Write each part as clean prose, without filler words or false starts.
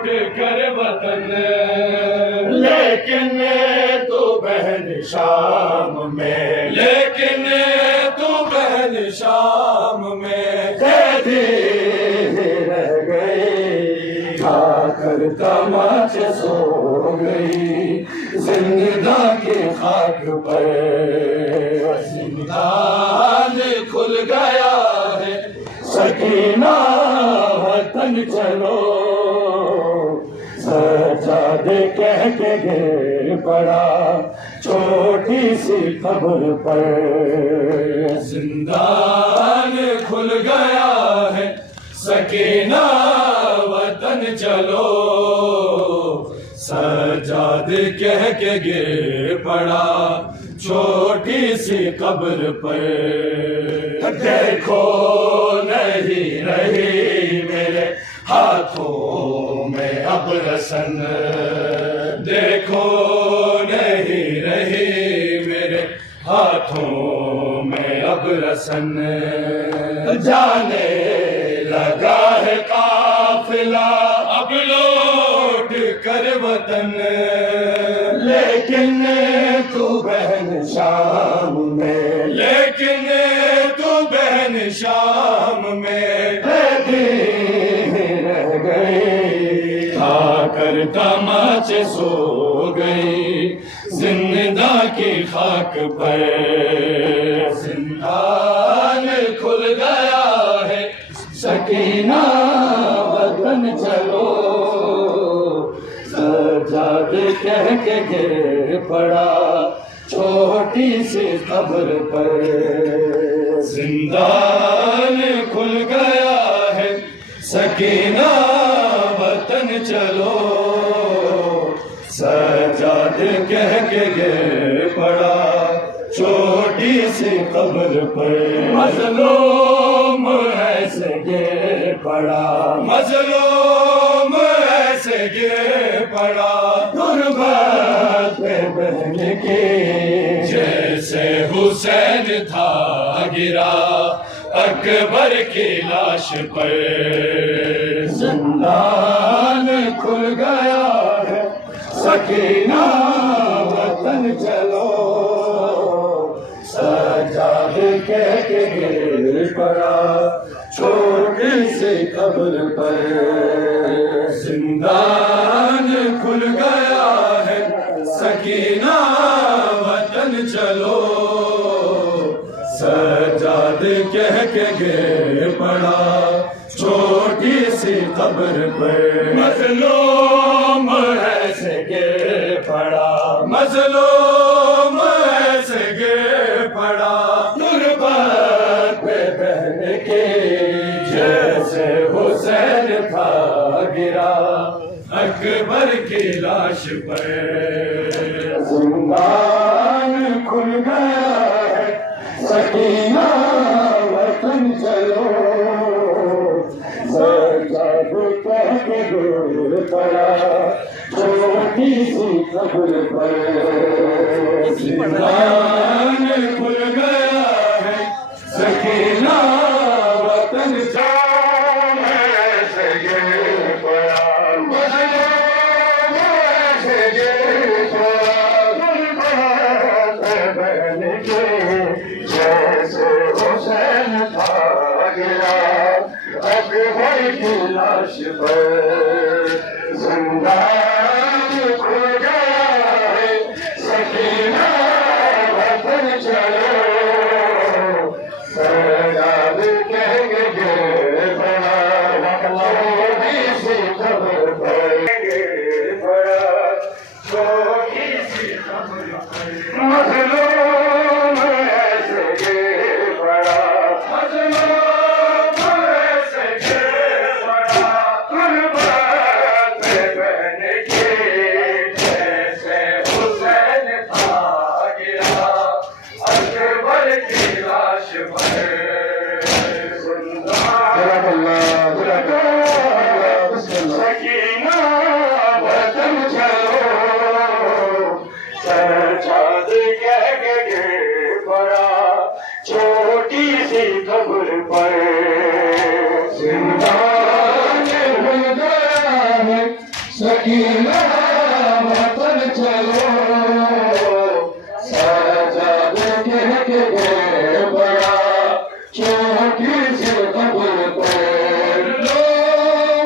لوٹ کر وطن، لیکن تو بہن شام میں، لیکن تو بہن شام میں قیدی رہ گئی، کھا کر تماچے سو گئی زنداں کی خاک پر، زندان کھل گیا ہے سکینہ وطن چلو، سجادے کہہ کے گر پڑا چھوٹی سی قبر پر، زندان کھل گیا ہے سکینہ وطن چلو، سجادے کہہ کے گر پڑا چھوٹی سی قبر پر، دیکھو نہیں رہی میرے ہاتھوں میں اب رسن، دیکھو نہیں رہی میرے ہاتھوں میں اب رسن، جانے لگا ہے قافلہ اب لوٹ کر وطن، لیکن تو بہن شام میں، لیکن تو بہن شام میں قیدی رہ گئی، کھا کر تماچے سو گئی زندہ کی خاک پر، زندان کھل گیا ہے سکینہ وطن چلو، سجادے کہہ کے گر پڑا چھوٹی سی قبر پر، زندان کھل گیا ہے سکینہ وطن چلو، سجادے کہہ کے گر پڑا چھوٹی سی قبر پر، مظلوم ایسے گر پڑا، مظلوم ایسے گر پڑا غربت پہ بہن کے، جیسے حسین تھا گرا اکبر کی لاش پر، زندان کھل گیا ہے سکینہ وطن چلو، سجادے کہہ کے گر پڑا چھوٹی سی قبر پر، زندان کھل گیا ہے سکینہ وطن چلو، سجادے کہہ کے گر پڑا چھوٹی سی قبر پر، مظلوم ایسے گر پڑا، مظلوم ایسے گر پڑا غربت پہ بہن کے، جیسے حسین تھا گرا اکبر کی لاش پر، زندان کھل گیا ہے سکینہ وطن چلو، سجادے کہہ کے گر پڑا چھوٹی سی قبر پر، زندان کھل گیا ہے سکینہ وطن چلو، ایسے گر پڑا، مظلوم ایسے گر پڑا غربت پہ بہن کے، جیسے حسین تھا گرا اکبر کی لاش پر، زندان کھل گیا ہے سکینہ وطن چلو، سجادے کہہ کے گر پڑا چھوٹی سی قبر پر، گر پڑا چھوٹی سی قبر پر، مظلوم ایسے گر پڑا، مظلوم ایسے گر پڑا غربت پہ بہن کے، جیسے حسین تھا گرا اکبر کی لاش پر، سکینہ وطن چلو، سجادے سکینہ وطن چلو سجاد کہہ کے گئے بڑا چھوٹی سی قبر پر لو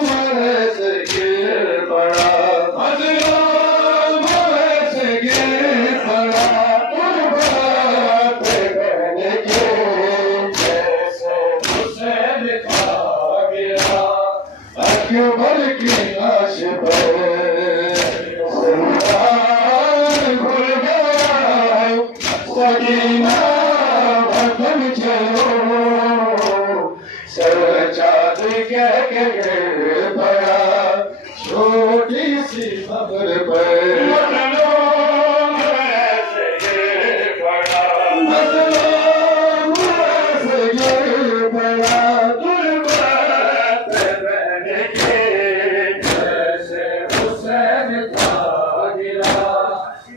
مرض گر پڑا مظلوم مرض گر پڑا قربات کہنے کے جیسے حسین کا گرا اکبر کی لاش پر زندان کھل گیا سکینہ وطن چلو سجاد کہہ کے گر پڑا چھوٹی سی قبر پر مظلوم ایسے گر پڑا مظلوم ایسے گر پڑا غربت بہنے کے جیسے حسین کا گرا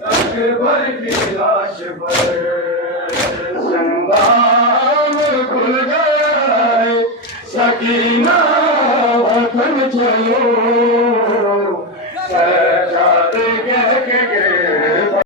اکبر کی لاش پر زندان کھل گیا سکینہ وطن چلو